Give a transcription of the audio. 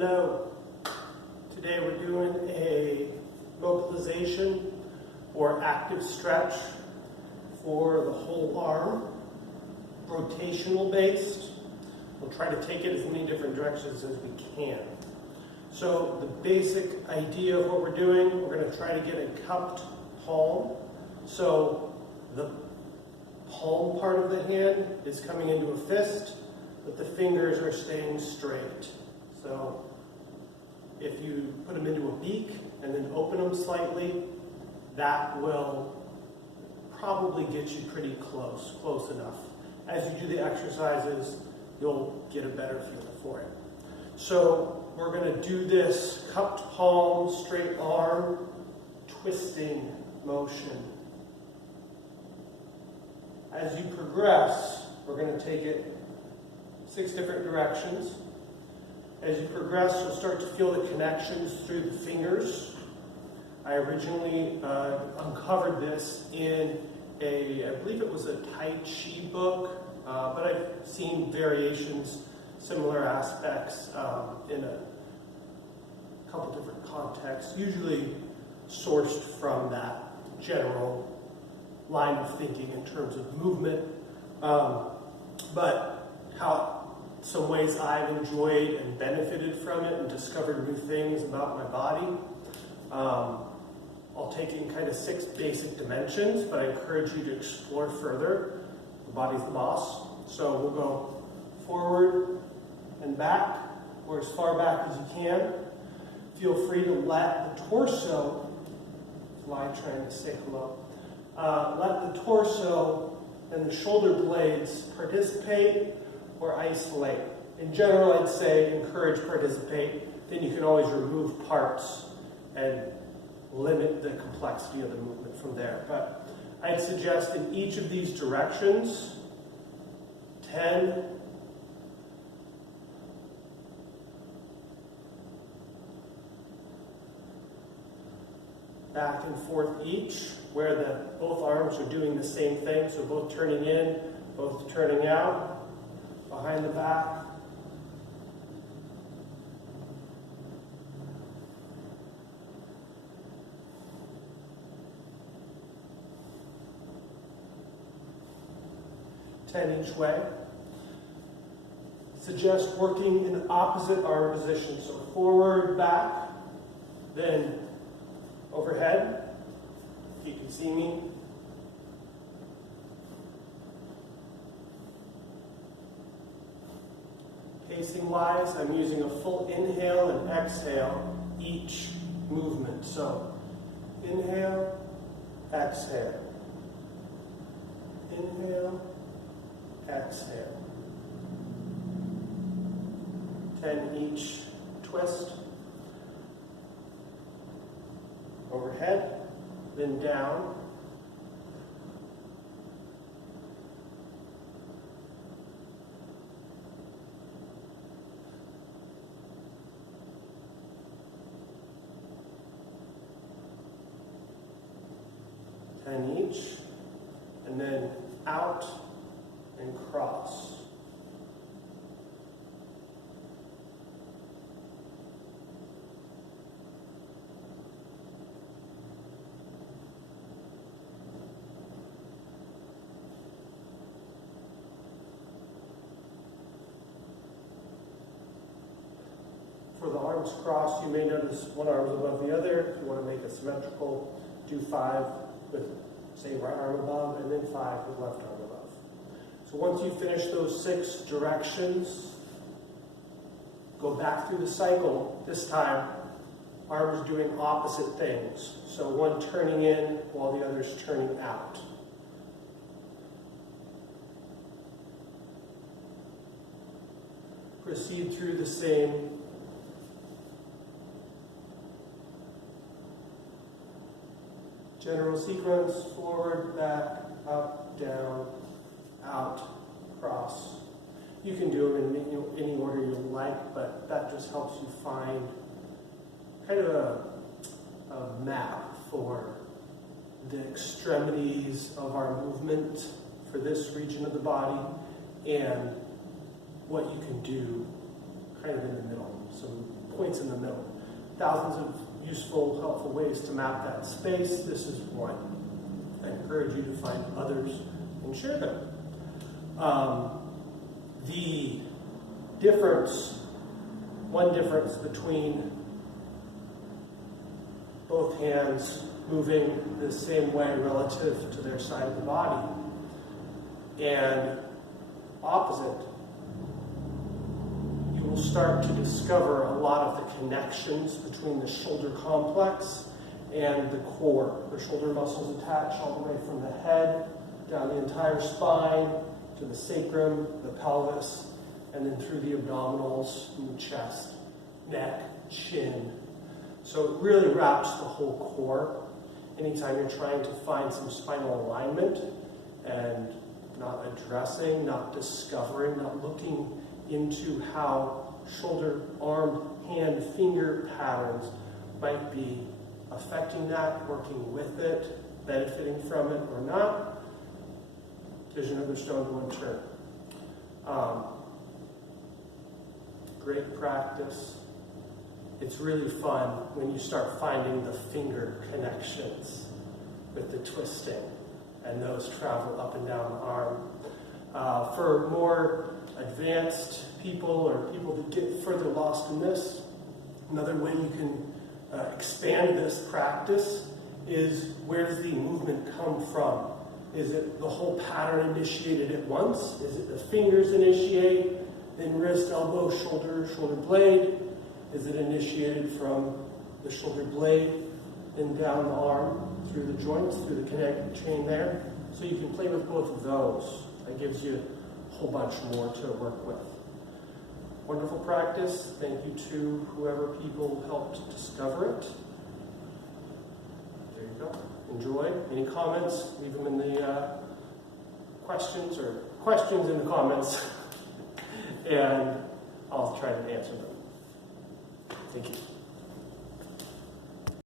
Hello. Today we're doing a mobilization or active stretch for the whole arm, rotational based. We'll try to take it as many different directions as we can. So the basic idea of what we're doing, we're going to try to get a cupped palm. So the palm part of the hand is coming into a fist, but the fingers are staying straight. So if you put them into a beak and then open them slightly, that will probably get you pretty close enough. As you do the exercises, you'll get a better feel for it. So we're going to do this cupped palm, straight arm, twisting motion. As you progress, we're going to take it 6 different directions. As you progress, you'll start to feel the connections through the fingers. I originally uncovered this in I believe it was a Tai Chi book, but I've seen variations, similar aspects in a couple different contexts, usually sourced from that general line of thinking in terms of movement. But some ways I've enjoyed and benefited from it and discovered new things about my body. I'll take it in kind of 6 basic dimensions, but I encourage you to explore further. The body's the boss. So we'll go forward and back, or as far back as you can. Feel free to let the torso, fly trying to say hello, let the torso and the shoulder blades participate or isolate. In general, I'd say encourage participate. Then you can always remove parts and limit the complexity of the movement from there. But I'd suggest in each of these directions, 10, back and forth each, where both arms are doing the same thing, so both turning in, both turning out, behind the back. Ten each way. Suggest working in opposite arm position, so forward, back, then overhead, if you can see me. Pacing-wise, I'm using a full inhale and exhale each movement. So inhale, exhale. Inhale, exhale. 10 each twist. Overhead, then down. And each, and then out and cross. For the arms crossed, you may notice one arm is above the other. If you want to make it symmetrical, do 5 with, say, right arm above, and then 5 with left arm above. So once you finish those 6 directions, go back through the cycle. This time, arms doing opposite things. So one turning in while the other's turning out. Proceed through the same general sequence: forward, back, up, down, out, cross. You can do them in any order you like, but that just helps you find kind of a map for the extremities of our movement for this region of the body and what you can do kind of in the middle. So points in the middle. Thousands of useful, helpful ways to map that space. This is one. I encourage you to find others and share them. The difference, one difference between both hands moving the same way relative to their side of the body and opposite, you will start to discover a lot of the connections between the shoulder complex and the core. The shoulder muscles attach all the way from the head, down the entire spine, to the sacrum, the pelvis, and then through the abdominals, and the chest, neck, chin. So it really wraps the whole core. Anytime you're trying to find some spinal alignment and not addressing, not discovering, not looking into how shoulder, arm, hand, finger patterns might be affecting that, working with it, benefiting from it or not, there's another stone to unturned. Great practice. It's really fun when you start finding the finger connections with the twisting, and those travel up and down the arm. For more advanced people or people that get further lost in this, another way you can expand this practice is, where does the movement come from? Is it the whole pattern initiated at once? Is it the fingers initiate, then wrist, elbow, shoulder, shoulder blade? Is it initiated from the shoulder blade and down the arm, through the joints, through the connecting chain there? So you can play with both of those. That gives you a whole bunch more to work with. Wonderful practice. Thank you to whoever people helped discover it. There you go. Enjoy. Any comments? Leave them in the questions in the comments, and I'll try to answer them. Thank you.